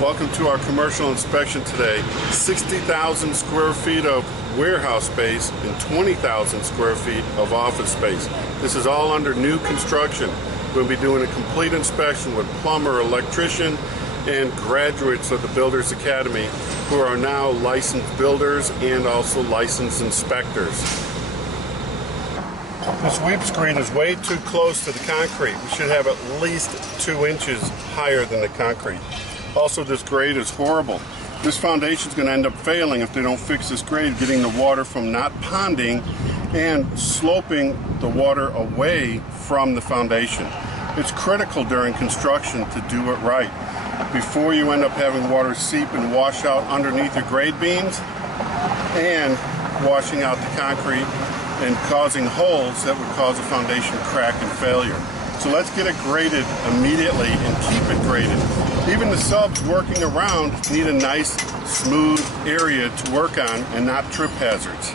Welcome to our commercial inspection today. 60,000 square feet of warehouse space and 20,000 square feet of office space. This is all under new construction. We'll be doing a complete inspection with plumber, electrician, and graduates of the Builders Academy who are now licensed builders and also licensed inspectors. The sweep screen is way too close to the concrete. We should have at least 2 inches higher than the concrete. Also, this grade is horrible. This foundation is going to end up failing if they don't fix this grade, getting the water from not ponding and sloping the water away from the foundation. It's critical during construction to do it right before you end up having water seep and wash out underneath your grade beams and washing out the concrete and causing holes that would cause a foundation crack and failure. So let's get it graded immediately and keep it graded. Even the subs working around need a nice, smooth area to work on and not trip hazards.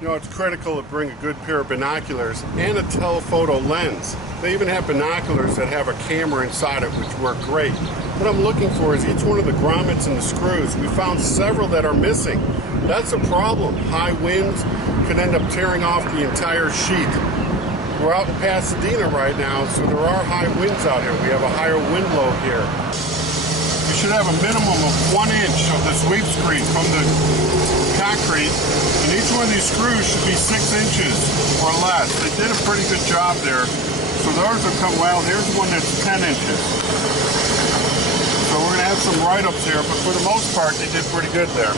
You know, it's critical to bring a good pair of binoculars and a telephoto lens. They even have binoculars that have a camera inside it, which work great. What I'm looking for is each one of the grommets and the screws. We found several that are missing. That's a problem. High winds could end up tearing off the entire sheet. We're out in Pasadena right now, so there are high winds out here. We have a higher wind load here. We should have a minimum of 1 inch of the sweep screen from the concrete, and each one of these screws should be 6 inches or less. They did a pretty good job there. So those will come, well, here's one that's 10 inches. So we're gonna have some write-ups here, but for the most part, they did pretty good there.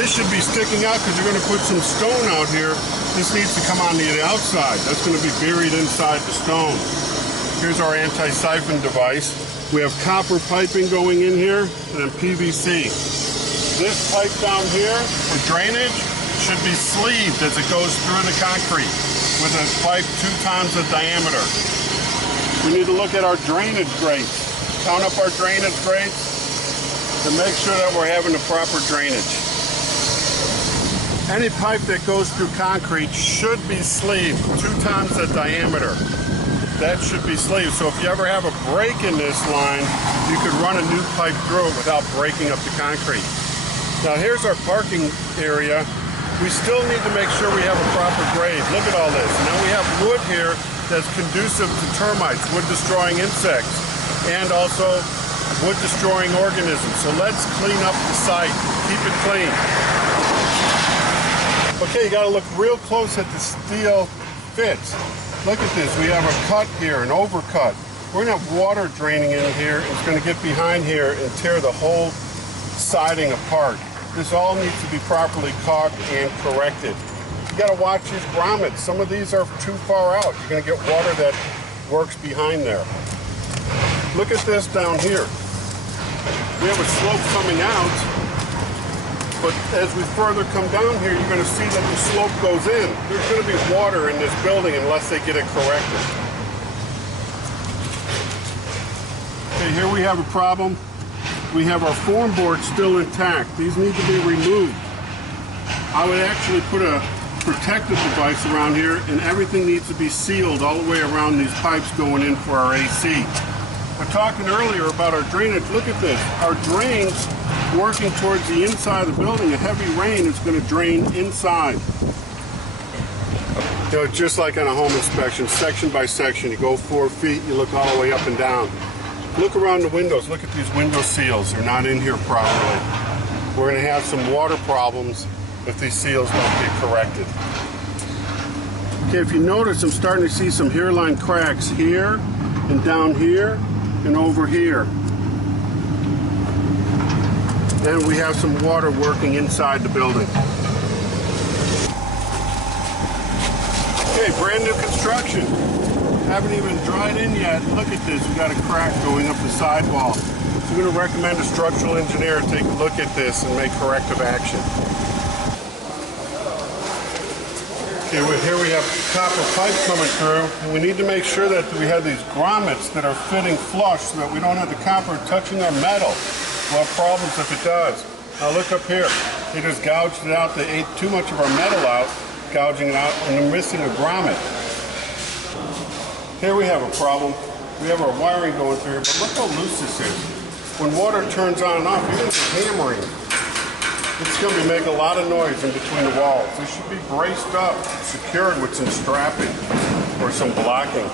This should be sticking out because you're gonna put some stone out here. This needs to come on the outside. That's going to be buried inside the stone. Here's our anti-siphon device. We have copper piping going in here and then PVC. This pipe down here for drainage should be sleeved as it goes through the concrete with a pipe 2 times the diameter. We need to look at our drainage grates. Count up our drainage grates to make sure that we're having the proper drainage. Any pipe that goes through concrete should be sleeved 2 times the diameter. That should be sleeved. So if you ever have a break in this line, you could run a new pipe through it without breaking up the concrete. Now here's our parking area. We still need to make sure we have a proper grade. Look at all this. Now we have wood here that's conducive to termites, wood-destroying insects, and also wood-destroying organisms. So let's clean up the site. Keep it clean. Okay, you got to look real close at the steel fits. Look at this. We have a cut here, an overcut. We're going to have water draining in here. It's going to get behind here and tear the whole siding apart. This all needs to be properly caulked and corrected. You got to watch these grommets. Some of these are too far out. You're going to get water that works behind there. Look at this down here. We have a slope coming out. But as we further come down here, you're going to see that the slope goes in. There's going to be water in this building unless they get it corrected. Okay, here we have a problem. We have our form board still intact. These need to be removed. I would actually put a protective device around here, and everything needs to be sealed all the way around these pipes going in for our AC. We're talking earlier about our drainage. Look at this. Our drains working towards the inside of the building. A heavy rain is going to drain inside. You know, just like on a home inspection, section by section, you go 4 feet, you look all the way up and down. Look around the windows. Look at these window seals. They're not in here properly. We're going to have some water problems if these seals don't get corrected. Okay, if you notice, I'm starting to see some hairline cracks here and down here and over here. And we have some water working inside the building. Okay, brand new construction. Haven't even dried in yet. Look at this, we got a crack going up the sidewall. So we're going to recommend a structural engineer take a look at this and make corrective action. Okay, here we have copper pipe coming through, and we need to make sure that we have these grommets that are fitting flush so that we don't have the copper touching our metal. We'll have problems if it does. Now look up here. They just gouged it out. They ate too much of our metal out, gouging it out, and they're missing a grommet. Here we have a problem. We have our wiring going through here, but look how loose this is. When water turns on and off, even if it's hammering, it's going to be making a lot of noise in between the walls. They should be braced up, secured with some strapping or some blocking.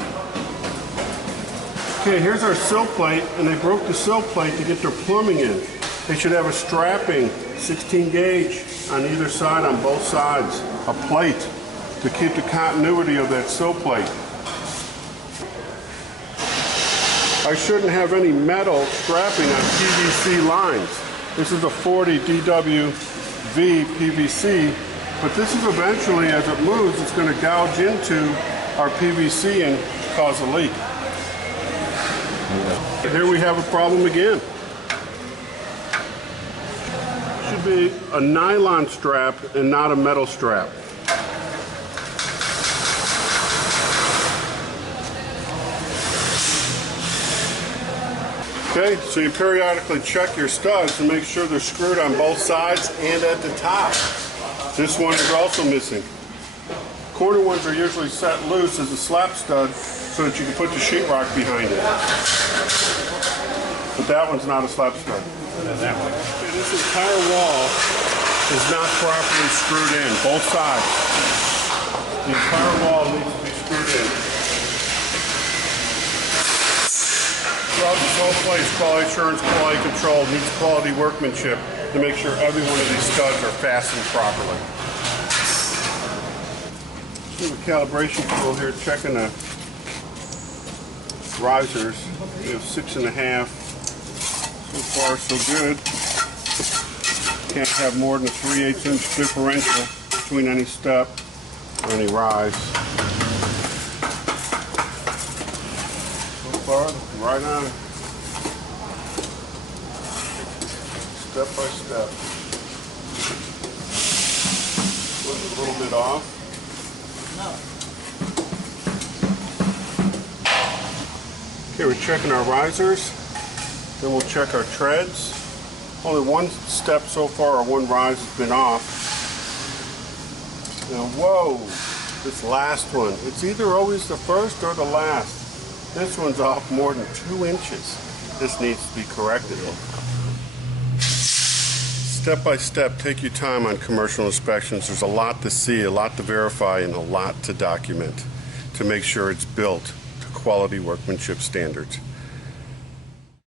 Okay, here's our sill plate, and they broke the sill plate to get their plumbing in. They should have a strapping, 16 gauge on either side, on both sides, a plate to keep the continuity of that sill plate. I shouldn't have any metal strapping on PVC lines. This is a 40 DWV PVC, but this is eventually, as it moves, it's going to gouge into our PVC and cause a leak. Here we have a problem again. Should be a nylon strap and not a metal strap. Okay, so you periodically check your studs to make sure they're screwed on both sides and at the top. This one is also missing. Corner ones are usually set loose as a slap stud so that you can put the sheetrock behind it. But that one's not a slap stud. Okay, this entire wall is not properly screwed in, both sides. The entire wall needs to be screwed in. Throughout this whole place, quality assurance, quality control needs quality workmanship to make sure every one of these studs are fastened properly. We have a calibration tool here checking the risers. We have 6.5. So far, so good. Can't have more than a 3/8 inch differential between any step or any rise. So far, right on. Step by step. Looks a little bit off. Okay, we're checking our risers. Then we'll check our treads. Only one step so far, or one rise has been off. Now, whoa, this last one. It's either always the first or the last. This one's off more than 2 inches. This needs to be corrected. Step by step, take your time on commercial inspections. There's a lot to see, a lot to verify, and a lot to document to make sure it's built to quality workmanship standards.